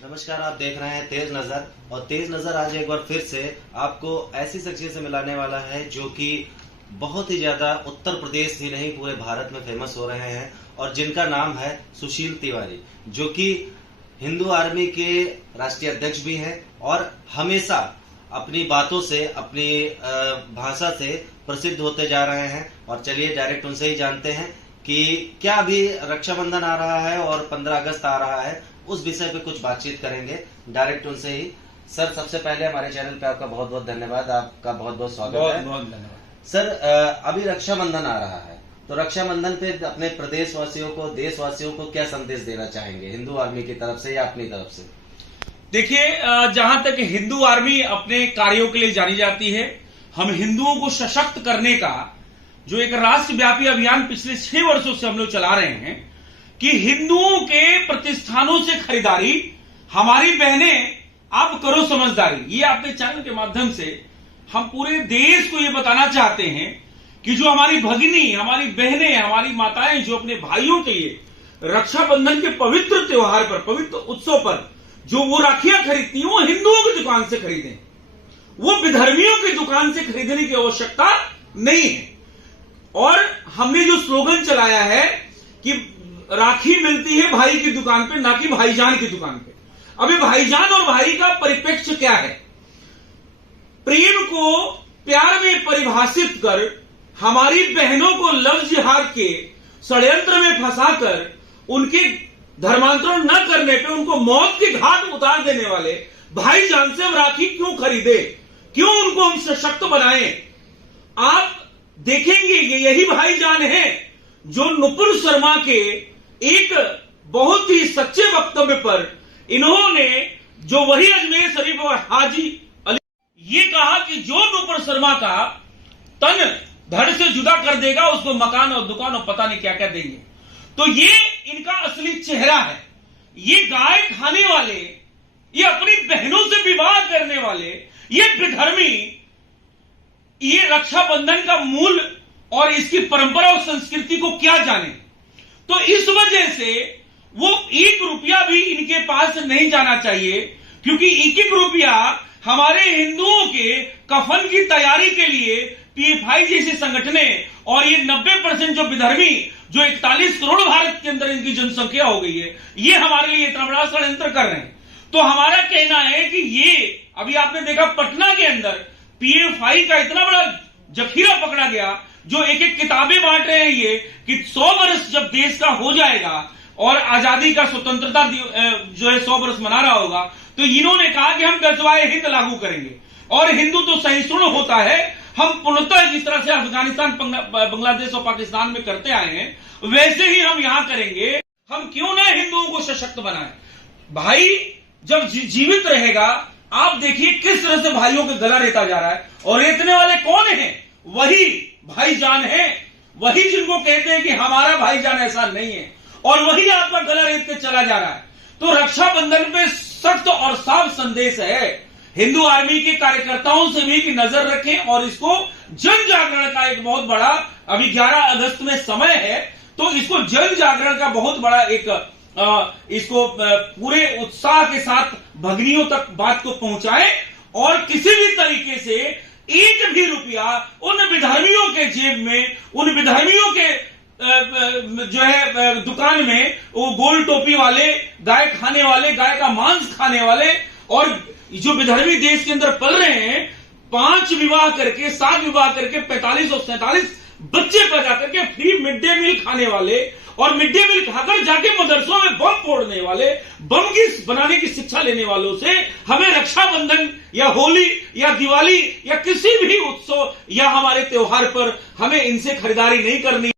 नमस्कार, आप देख रहे हैं तेज नजर। और तेज नजर आज एक बार फिर से आपको ऐसी शख्सियत से मिलाने वाला है जो कि बहुत ही ज्यादा उत्तर प्रदेश ही नहीं पूरे भारत में फेमस हो रहे हैं और जिनका नाम है सुशील तिवारी, जो कि हिंदू आर्मी के राष्ट्रीय अध्यक्ष भी हैं और हमेशा अपनी बातों से, अपनी भाषा से प्रसिद्ध होते जा रहे हैं। और चलिए डायरेक्ट उनसे ही जानते हैं कि क्या अभी रक्षाबंधन आ रहा है और 15 अगस्त आ रहा है, उस विषय पे कुछ बातचीत करेंगे डायरेक्ट उनसे ही। सर, सबसे पहले हमारे चैनल पे आपका बहुत बहुत धन्यवाद, आपका बहुत बहुत स्वागत है। बहुत बहुत धन्यवाद। सर, अभी रक्षाबंधन आ रहा है, तो रक्षाबंधन पे अपने प्रदेशवासियों को, देशवासियों को क्या संदेश देना चाहेंगे हिंदू आर्मी की तरफ से या अपनी तरफ से? देखिए, जहां तक हिंदू आर्मी अपने कार्यों के लिए जानी जाती है, हम हिंदुओं को सशक्त करने का जो एक राष्ट्रव्यापी अभियान पिछले 6 वर्षों से हम लोग चला रहे हैं कि हिंदुओं के प्रतिष्ठानों से खरीदारी, हमारी बहनें आप करो समझदारी। ये अपने चैनल के माध्यम से हम पूरे देश को ये बताना चाहते हैं कि जो हमारी भगिनी, हमारी बहनें, हमारी माताएं जो अपने भाइयों के लिए रक्षाबंधन के पवित्र त्योहार पर, पवित्र उत्सव पर जो वो राखियां खरीदती हैं, वो हिंदुओं की दुकान से खरीदें। वो विधर्मियों की दुकान से खरीदने की आवश्यकता नहीं है। और हमने जो स्लोगन चलाया है कि राखी मिलती है भाई की दुकान पे, ना कि भाईजान की दुकान पे। अभी भाईजान और भाई का परिप्रेक्ष्य क्या है? प्रेम को प्यार में परिभाषित कर हमारी बहनों को लव जिहाद के षड्यंत्र में फंसाकर उनके धर्मांतरण न करने पे उनको मौत के घाट उतार देने वाले भाईजान से हम राखी क्यों खरीदे? क्यों उनको हम सशक्त बनाएं? आप देखेंगे कि यही भाईजान है जो नुपुर शर्मा के एक बहुत ही सच्चे वक्तव्य पर इन्होंने, जो वही अजमेर शरीफ और हाजी अली, ये कहा कि जो नुपुर शर्मा का तन धड़ से जुदा कर देगा उसको मकान और दुकान और पता नहीं क्या क्या देंगे। तो ये इनका असली चेहरा है। ये गाय खाने वाले, ये अपनी बहनों से विवाह करने वाले, ये विधर्मी, ये रक्षाबंधन का मूल और इसकी परंपरा और संस्कृति को क्या जाने। तो इस वजह से वो 1 रुपया भी इनके पास नहीं जाना चाहिए, क्योंकि 1-1 रुपया हमारे हिंदुओं के कफन की तैयारी के लिए पीएफआई जैसे संगठने और ये 90% जो विधर्मी, जो 41 करोड़ भारत के अंदर इनकी जनसंख्या हो गई है, ये हमारे लिए इतना बड़ा षड्यंत्र कर रहे हैं। तो हमारा कहना है कि ये अभी आपने देखा पटना के अंदर पीएफआई का इतना बड़ा जखीरा पकड़ा गया, जो एक किताबें बांट रहे हैं ये कि 100 वर्ष जब देश का हो जाएगा और आजादी का, स्वतंत्रता जो है 100 वर्ष मना रहा होगा, तो इन्होंने कहा कि हम गजवाए हिंद लागू करेंगे। और हिंदू तो सहिष्णु होता है, हम पूर्णतः जिस तरह से अफगानिस्तान, बांग्लादेश और पाकिस्तान में करते आए हैं वैसे ही हम यहां करेंगे। हम क्यों ना हिंदुओं को सशक्त बनाएं? भाई जब जीवित रहेगा, आप देखिए किस तरह से भाइयों के गला रेता जा रहा है। और रेतने वाले कौन है? वही भाईजान है, वही जिनको कहते हैं कि हमारा भाईजान ऐसा नहीं है, और वही आपका गला रेत के चला जा रहा है। तो रक्षाबंधन पे सख्त और साफ संदेश है हिंदू आर्मी के कार्यकर्ताओं से भी कि नजर रखें और इसको जन जागरण का एक बहुत बड़ा, अभी 11 अगस्त में समय है, तो इसको जन जागरण का बहुत बड़ा एक इसको पूरे उत्साह के साथ भगिनियों तक बात को पहुंचाएं और किसी भी तरीके से 1 भी रुपया उन विधर्मियों के जेब में, उन विधर्मियों के जो है दुकान में, वो गोल टोपी वाले, गाय खाने वाले, गाय का मांस खाने वाले, और जो विधर्मी देश के अंदर पल रहे हैं, 5 विवाह करके, 7 विवाह करके 45 और 47 बच्चे पैदा करके फ्री मिड डे मील खाने वाले और मिड डे मील खाकर जाके मदरसों में बम फोड़ने वाले, बम की बनाने की शिक्षा लेने वालों से हमें रक्षाबंधन या होली या दिवाली या किसी भी उत्सव या हमारे त्योहार पर हमें इनसे खरीदारी नहीं करनी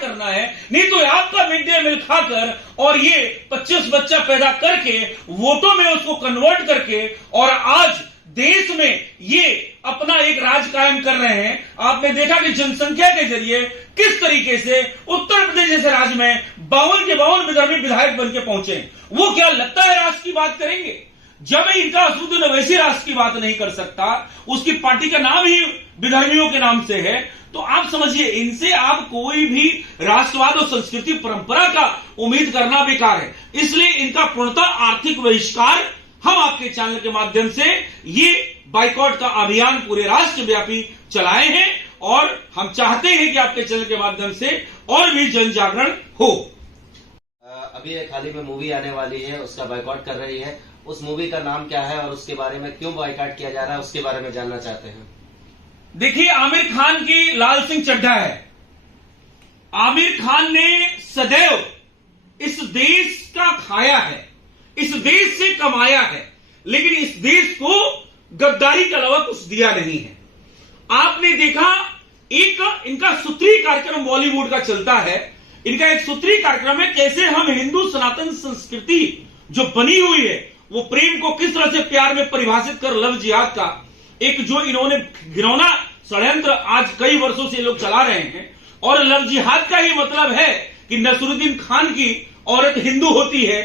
करना है। नहीं तो आपका मिड डे मील खाकर और ये 25 बच्चा पैदा करके वोटों में उसको कन्वर्ट करके और आज देश में ये अपना एक राज कायम कर रहे हैं। आपने देखा कि जनसंख्या के जरिए किस तरीके से उत्तर प्रदेश जैसे राज्य में 52 के 52 विधर्मी विधायक बन के पहुंचे। वो क्या लगता है राष्ट्र की बात करेंगे? जब इनका असदुद्दीन ओवैसी राष्ट्र की बात नहीं कर सकता, उसकी पार्टी का नाम ही विधर्मियों के नाम से है, तो आप समझिए इनसे आप कोई भी राष्ट्रवाद और संस्कृति परंपरा का उम्मीद करना बेकार है। इसलिए इनका पूर्णतः आर्थिक बहिष्कार हम आपके चैनल के माध्यम से ये बाइकॉट का अभियान पूरे राष्ट्रव्यापी चलाए हैं और हम चाहते हैं कि आपके चैनल के माध्यम से और भी जन जागरण हो। अभी एक हाल ही में मूवी आने वाली है, उसका बाइकॉट कर रही है। उस मूवी का नाम क्या है और उसके बारे में क्यों बाइकॉट किया जा रहा है, उसके बारे में जानना चाहते हैं। देखिए, आमिर खान की लाल सिंह चड्ढा है। आमिर खान ने सदैव इस देश का खाया है, इस देश से कमाया है, लेकिन इस देश को गद्दारी के अलावा कुछ दिया नहीं है। आपने देखा एक इनका सूत्री कार्यक्रम बॉलीवुड का चलता है। इनका एक सूत्री कार्यक्रम है कैसे हम हिंदू सनातन संस्कृति जो बनी हुई है वो प्रेम को किस तरह से प्यार में परिभाषित कर लव जिहाद का एक जो इन्होंने घिनौना षड्यंत्र आज कई वर्षों से लोग चला रहे हैं। और लव जिहाद का ये मतलब है कि नसरुद्दीन खान की औरत हिंदू होती है,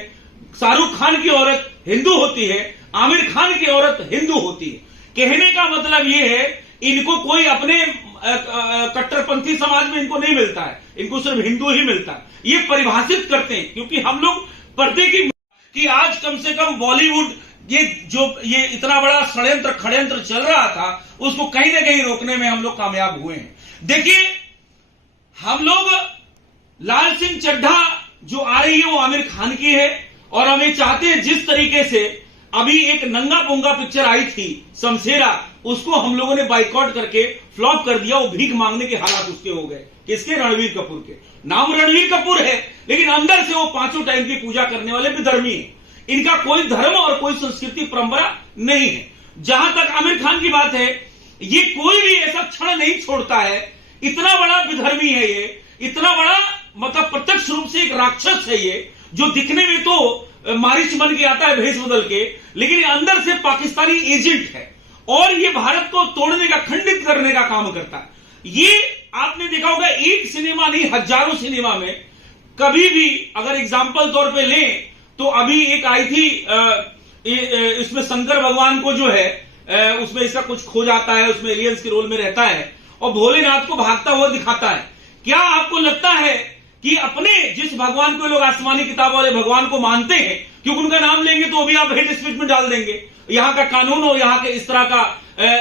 शाहरुख खान की औरत हिंदू होती है, आमिर खान की औरत हिंदू होती है। कहने का मतलब ये है इनको कोई अपने कट्टरपंथी समाज में इनको नहीं मिलता है, इनको सिर्फ हिंदू ही मिलता है। ये परिभाषित करते हैं क्योंकि हम लोग पर्दे की आज कम से कम बॉलीवुड ये इतना बड़ा षड्यंत्र खड़यंत्र चल रहा था उसको कहीं ना कहीं रोकने में हम लोग कामयाब हुए हैं। देखिए, हम लोग लाल सिंह चड्ढा जो आ रही है वो आमिर खान की है और हम ये चाहते हैं जिस तरीके से अभी एक नंगा पुंगा पिक्चर आई थी शमशेरा, उसको हम लोगों ने बाइकॉट करके फ्लॉप कर दिया। वो भीख मांगने के हालात उसके हो गए। किसके? रणवीर कपूर के। नाम रणवीर कपूर है लेकिन अंदर से वो पांचों टाइम की पूजा करने वाले विधर्मी है। इनका कोई धर्म और कोई संस्कृति परंपरा नहीं है। जहां तक आमिर खान की बात है, ये कोई भी ऐसा क्षण नहीं छोड़ता है। इतना बड़ा विधर्मी है ये, इतना बड़ा मतलब प्रत्यक्ष रूप से एक राक्षस है ये, जो दिखने में तो मारिच बन के आता है भेष बदल के, लेकिन अंदर से पाकिस्तानी एजेंट है और ये भारत को तोड़ने का, खंडित करने का काम करता है। ये आपने देखा होगा एक सिनेमा नहीं हजारों सिनेमा में कभी भी अगर एग्जाम्पल तौर पे लें तो अभी एक आई थी इसमें शंकर भगवान को जो है उसमें इसका कुछ खो जाता है, उसमें एलियंस के रोल में रहता है और भोलेनाथ को भागता हुआ दिखाता है। क्या आपको लगता है कि अपने जिस भगवान को लोग आसमानी किताब वाले भगवान को मानते हैं क्योंकि उनका नाम लेंगे तो अभी आप हेट स्पीच में डाल देंगे? यहाँ का कानून और यहाँ के इस तरह का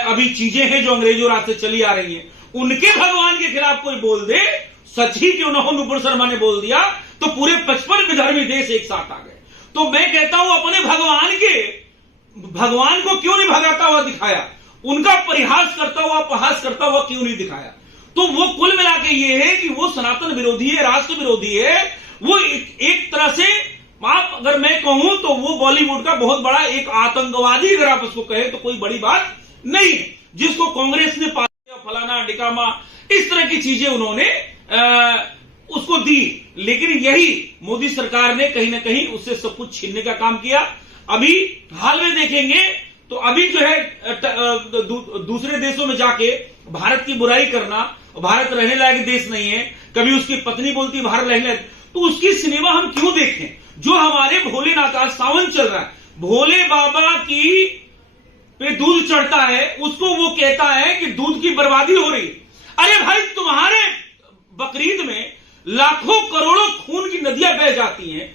अभी चीजें हैं जो अंग्रेजों राज से चली आ रही हैं, उनके भगवान के खिलाफ कोई बोल दे, सच ही क्यों न हो, नुपुर शर्मा ने बोल दिया तो पूरे 55 विधर्मी देश एक साथ आ गए। तो मैं कहता हूं अपने भगवान को क्यों नहीं भगाता हुआ दिखाया, उनका परिहास करता हुआ अपहास करता हुआ क्यों नहीं दिखाया? तो वो कुल मिला के ये है कि वो सनातन विरोधी है, राष्ट्र विरोधी है। वो एक तरह से आप अगर मैं कहूं तो वो बॉलीवुड का बहुत बड़ा एक आतंकवादी, अगर आप उसको कहें तो कोई बड़ी बात नहीं है, जिसको कांग्रेस ने फलाना डिकामा इस तरह की चीजें उन्होंने उसको दी। लेकिन यही मोदी सरकार ने कहीं ना कहीं उससे सब कुछ छीनने का काम किया। अभी हाल में देखेंगे तो अभी जो है दूसरे देशों में जाके भारत की बुराई करना, भारत रहने लायक देश नहीं है, कभी उसकी पत्नी बोलती भारत रहने लायक, तो उसकी सिनेमा हम क्यों देखें? जो हमारे भोलेनाथ, आज सावन चल रहा है, भोले बाबा की पे दूध चढ़ता है, उसको वो कहता है कि दूध की बर्बादी हो रही है। अरे भाई, तुम्हारे बकरीद में लाखों करोड़ों खून की नदियां बह जाती हैं,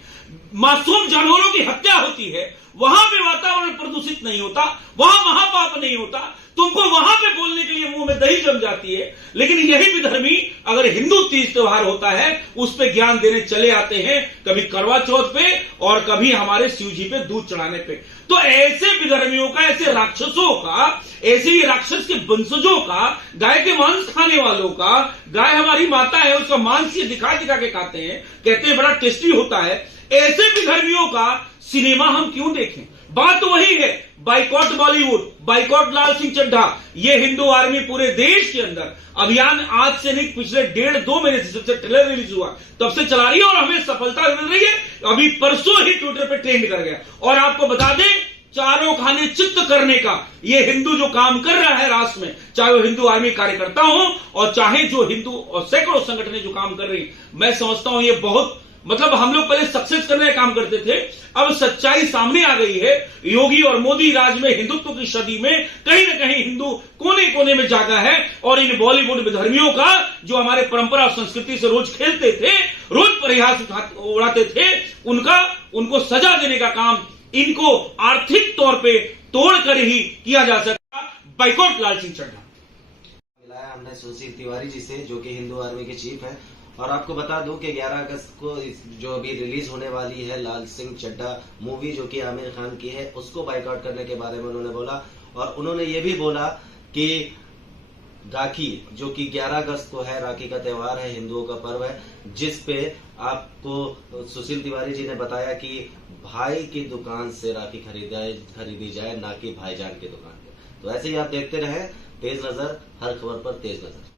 मासूम जानवरों की हत्या होती है, वहां पे वातावरण प्रदूषित नहीं होता, वहां महापाप नहीं होता, तुमको वहां पे बोलने के लिए मुंह में दही जम जाती है। लेकिन यही विधर्मी अगर हिंदू तीज त्योहार होता है उस पे ज्ञान देने चले आते हैं, कभी करवा चौथ पे और कभी हमारे शिव जी पे दूध चढ़ाने पे। तो ऐसे विधर्मियों का, ऐसे राक्षसों का, ऐसे ही राक्षस के वंशजों का, गाय के मांस खाने वालों का, गाय हमारी माता है उसका मांस ये दिखा दिखा के खाते हैं, कहते हैं बड़ा टेस्टी होता है, ऐसे विधर्मियों का सिनेमा हम क्यों देखें? बात तो वही है, बाइकॉट बॉलीवुड, बाइकॉट लाल सिंह चड्ढा। ये हिंदू आर्मी पूरे देश के अंदर अभियान आज से नहीं, पिछले 1.5-2 महीने से, जब से ट्रेलर रिलीज हुआ तब से चला रही है और हमें सफलता मिल रही है। अभी परसों ही ट्विटर पे ट्रेंड कर गया। और आपको बता दें, चारों खाने चित्त करने का ये हिंदू जो काम कर रहा है राष्ट्र में, चाहे वो हिंदू आर्मी कार्यकर्ता हो और चाहे जो हिंदू और सैकड़ों संगठनें जो काम कर रही, मैं समझता हूं ये बहुत मतलब हम लोग पहले सक्सेस करने का काम करते थे, अब सच्चाई सामने आ गई है। योगी और मोदी राज में हिंदुत्व की सदी में कहीं ना कहीं हिंदू कोने कोने में जागा है, और इन बॉलीवुड धर्मियों का जो हमारे परंपरा और संस्कृति से रोज खेलते थे, रोज परिहास उड़ाते थे, उनको सजा देने का काम इनको आर्थिक तौर पे तोड़कर ही किया जा सकता। बाइकॉट लाल सिंह चड्ढा। मिलाया हमने सुशील तिवारी जी से, जो कि हिंदू आर्मी के चीफ हैं। और आपको बता दूं कि 11 अगस्त को जो अभी रिलीज होने वाली है लाल सिंह चड्ढा मूवी, जो कि आमिर खान की है, उसको बाइकआउट करने के बारे में उन्होंने बोला। और उन्होंने ये भी बोला कि राखी, जो कि 11 अगस्त को है, राखी का त्योहार है, हिंदुओं का पर्व है, जिस पे आपको सुशील तिवारी जी ने बताया कि भाई की दुकान से राखी खरीदी जाए, ना कि भाईजान की दुकान पे। तो ऐसे ही आप देखते रहे तेज नजर, हर खबर पर तेज नजर।